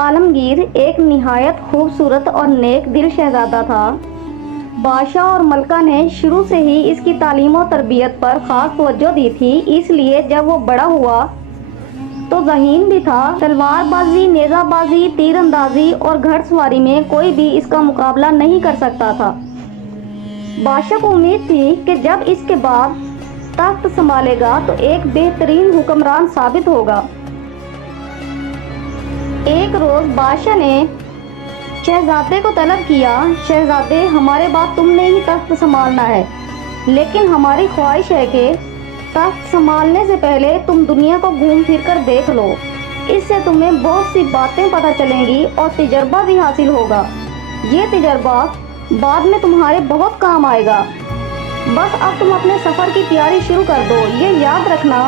आलमगीर एक निहायत खूबसूरत और नेक दिल शहजादा था। बादशाह और मलका ने शुरू से ही इसकी तालीम और तरबियत पर ख़ास तवज्जो दी थी, इसलिए जब वो बड़ा हुआ तो ज़हीन भी था। तलवारबाजी, नेज़ाबाजी, तीरंदाजी और घड़सवारी में कोई भी इसका मुकाबला नहीं कर सकता था। बादशाह को उम्मीद थी कि जब इसके बाद तख्त संभालेगा तो एक बेहतरीन हुक्मरान साबित होगा। एक रोज़ बादशाह ने शहजादे को तलब किया, शहजादे, हमारे बाद तुमने ही तख्त संभालना है, लेकिन हमारी ख्वाहिश है कि तख्त संभालने से पहले तुम दुनिया को घूम फिर कर देख लो। इससे तुम्हें बहुत सी बातें पता चलेंगी और तजर्बा भी हासिल होगा। ये तजर्बा बाद में तुम्हारे बहुत काम आएगा। बस अब तुम अपने सफ़र की तैयारी शुरू कर दो। ये याद रखना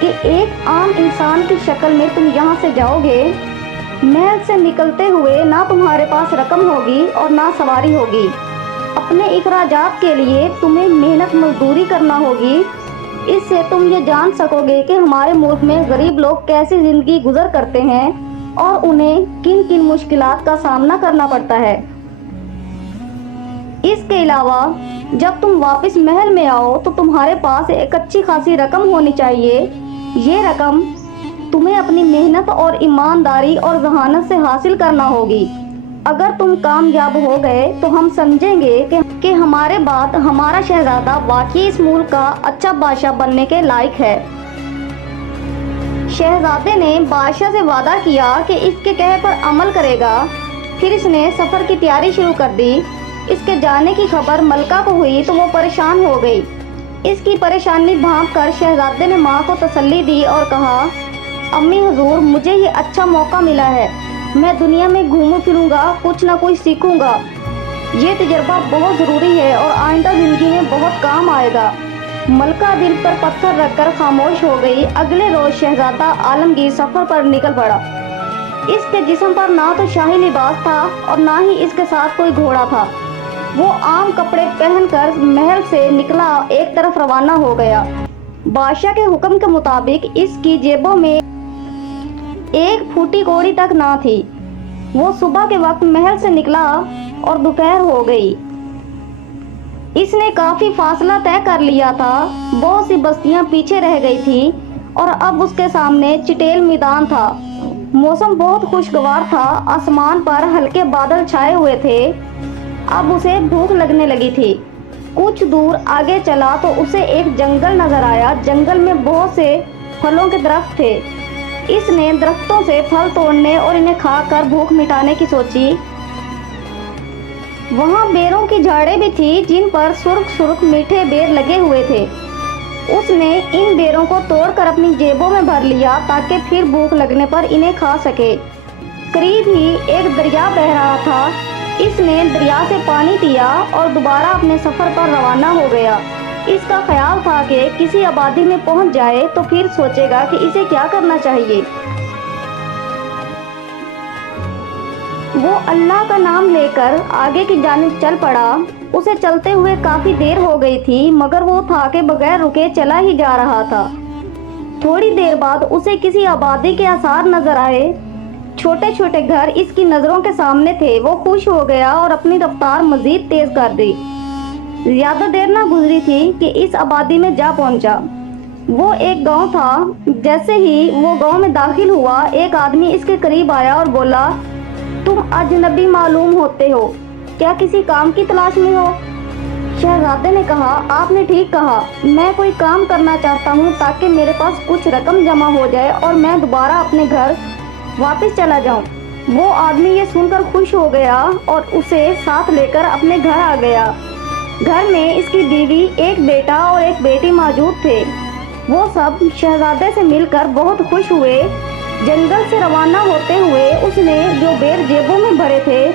कि एक आम इंसान की शक्ल में तुम यहाँ से जाओगे। महल से निकलते हुए ना तुम्हारे पास रकम होगी और ना सवारी होगी। अपने इखराजात के लिए तुम्हें मेहनत मजदूरी करना होगी। इससे तुम ये जान सकोगे कि हमारे मुल्क में गरीब लोग कैसी ज़िंदगी गुजर करते हैं और उन्हें किन किन मुश्किलात का सामना करना पड़ता है। इसके अलावा जब तुम वापस महल में आओ तो तुम्हारे पास एक अच्छी खासी रकम होनी चाहिए। ये रकम तुम्हें अपनी मेहनत और ईमानदारी और जहानत से हासिल करना होगी। अगर तुम कामयाब हो गए तो हम समझेंगे कि हमारे बाद हमारा शहजादा वाकई इस मुल्क का अच्छा बादशाह बनने के लायक है। शहजादे ने बादशाह से वादा किया कि इसके कहे पर अमल करेगा। फिर इसने सफ़र की तैयारी शुरू कर दी। इसके जाने की खबर मलका को हुई तो वो परेशान हो गई। इसकी परेशानी भांपकर शहजादे ने माँ को तसल्ली दी और कहा, अम्मी हुजूर, मुझे ये अच्छा मौका मिला है। मैं दुनिया में घूमूं फिरूंगा, कुछ ना कुछ सीखूंगा। ये तजर्बा बहुत ज़रूरी है और आइंदा ज़िंदगी में बहुत काम आएगा। मलका दिल पर पत्थर रखकर खामोश हो गई। अगले रोज़ शहजादा आलमगीर सफ़र पर निकल पड़ा। इसके जिस्म पर ना तो शाही लिबास था और ना ही इसके साथ कोई घोड़ा था। वो आम कपड़े पहनकर महल से निकला, एक तरफ रवाना हो गया। बादशाह के हुक्म के मुताबिक इसकी जेबों में एक फूटी कौड़ी तक ना थी। वो सुबह के वक्त महल से निकला और दोपहर हो गई। इसने काफी फासला तय कर लिया था। बहुत सी बस्तियां पीछे रह गई थी और अब उसके सामने चिटेल मैदान था। मौसम बहुत खुशगवार था। आसमान पर हल्के बादल छाए हुए थे। अब उसे भूख लगने लगी थी। कुछ दूर आगे चला तो उसे एक जंगल नजर आया। जंगल में बहुत से फलों के दरख्त थे। इसने दरख्तों से फल तोड़ने और इन्हें खाकर भूख मिटाने की सोची। वहाँ बेरों की झाड़ें भी थी जिन पर सुर्ख सुर्ख मीठे बेर लगे हुए थे। उसने इन बेरों को तोड़कर अपनी जेबों में भर लिया ताकि फिर भूख लगने पर इन्हें खा सके। करीब ही एक दरिया बह रहा था। इसने दरिया से पानी पिया और दोबारा अपने सफ़र पर रवाना हो गया। इसका ख्याल था कि किसी आबादी में पहुंच जाए तो फिर सोचेगा कि इसे क्या करना चाहिए। वो अल्लाह का नाम लेकर आगे की जानिब चल पड़ा। उसे चलते हुए काफ़ी देर हो गई थी, मगर वो थाके बगैर रुके चला ही जा रहा था। थोड़ी देर बाद उसे किसी आबादी के आसार नजर आए। छोटे छोटे घर इसकी नज़रों के सामने थे। वो खुश हो गया और अपनी रफ्तार मज़ीद तेज़ कर दी। ज़्यादा देर ना गुजरी थी कि इस आबादी में जा पहुंचा। वो एक गांव था। जैसे ही वो गांव में दाखिल हुआ, एक आदमी इसके करीब आया और बोला, तुम अजनबी मालूम होते हो, क्या किसी काम की तलाश में हो? शहजादे ने कहा, आपने ठीक कहा, मैं कोई काम करना चाहता हूँ ताकि मेरे पास कुछ रकम जमा हो जाए और मैं दोबारा अपने घर वापस चला जाऊँ। वो आदमी ये सुनकर खुश हो गया और उसे साथ लेकर अपने घर आ गया। घर में इसकी बीवी, एक बेटा और एक बेटी मौजूद थे। वो सब शहजादे से मिलकर बहुत खुश हुए। जंगल से रवाना होते हुए उसने जो बेर जेबों में भरे थे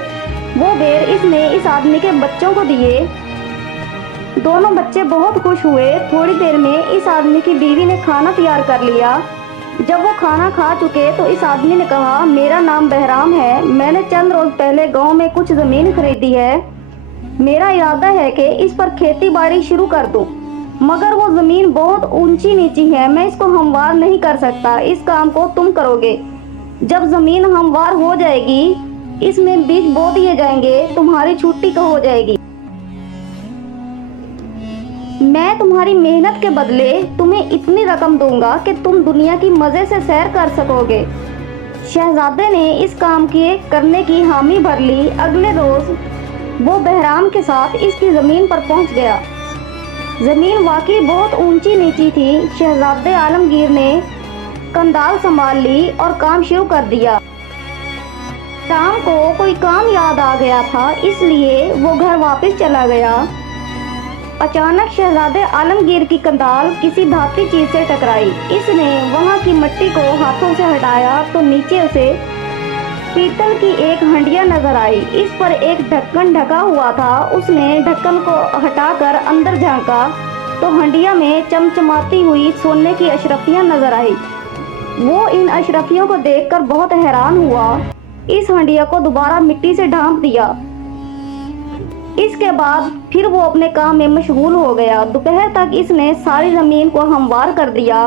वो बेर इसने इस आदमी के बच्चों को दिए। दोनों बच्चे बहुत खुश हुए। थोड़ी देर में इस आदमी की बीवी ने खाना तैयार कर लिया। जब वो खाना खा चुके तो इस आदमी ने कहा, मेरा नाम बहराम है। मैंने चंद रोज पहले गांव में कुछ ज़मीन खरीदी है। मेरा इरादा है कि इस पर खेती बाड़ी शुरू कर दूं, मगर वो ज़मीन बहुत ऊंची नीची है। मैं इसको हमवार नहीं कर सकता। इस काम को तुम करोगे। जब जमीन हमवार हो जाएगी, इसमें बीज बो दिए जाएंगे, तुम्हारी छुट्टी हो जाएगी। मैं तुम्हारी मेहनत के बदले तुम्हें इतनी रकम दूंगा कि तुम दुनिया की मजे से सैर कर सकोगे। शहजादे ने इस काम के करने की हामी भर ली। अगले रोज वो बहराम के साथ इसकी जमीन पर पहुंच गया। जमीन वाकई बहुत ऊंची नीची थी। शहजादे आलमगीर ने कंदाल संभाल ली और काम शुरू कर दिया। शाम को कोई काम याद आ गया था, इसलिए वो घर वापस चला गया। अचानक शहजादे आलमगीर की कंदाल किसी भारी चीज से टकराई। इसने वहां की मिट्टी को हाथों से हटाया तो नीचे उसे पीतल की एक हंडिया नजर आई। इस पर एक ढक्कन ढका हुआ था। उसने ढक्कन को हटाकर अंदर झांका तो हंडिया में चमचमाती हुई सोने की अशरफियां नजर आई। वो इन अशरफियों को देखकर बहुत हैरान हुआ। इस हंडिया को दोबारा मिट्टी से ढांप दिया। इसके बाद फिर वो अपने काम में मशगूल हो गया। दोपहर तक इसने सारी जमीन को हमवार कर दिया।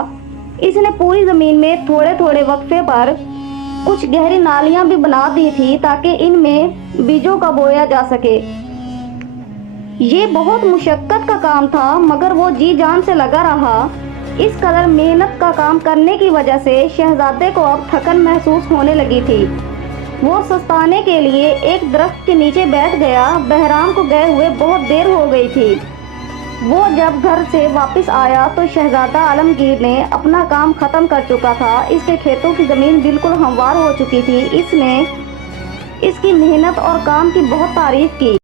इसने पूरी जमीन में थोड़े थोड़े वक्फे पर कुछ गहरी नालियां भी बना दी थी ताकि इनमें बीजों का बोया जा सके। ये बहुत मुशक्कत का काम था, मगर वो जी जान से लगा रहा। इस कदर मेहनत का काम करने की वजह से शहजादे को अब थकन महसूस होने लगी थी। वो सस्ताने के लिए एक दरख्त के नीचे बैठ गया। बहराम को गए हुए बहुत देर हो गई थी। वो जब घर से वापस आया तो शहजादा आलमगीर ने अपना काम खत्म कर चुका था। इसके खेतों की जमीन बिल्कुल हमवार हो चुकी थी। इसने इसकी मेहनत और काम की बहुत तारीफ की।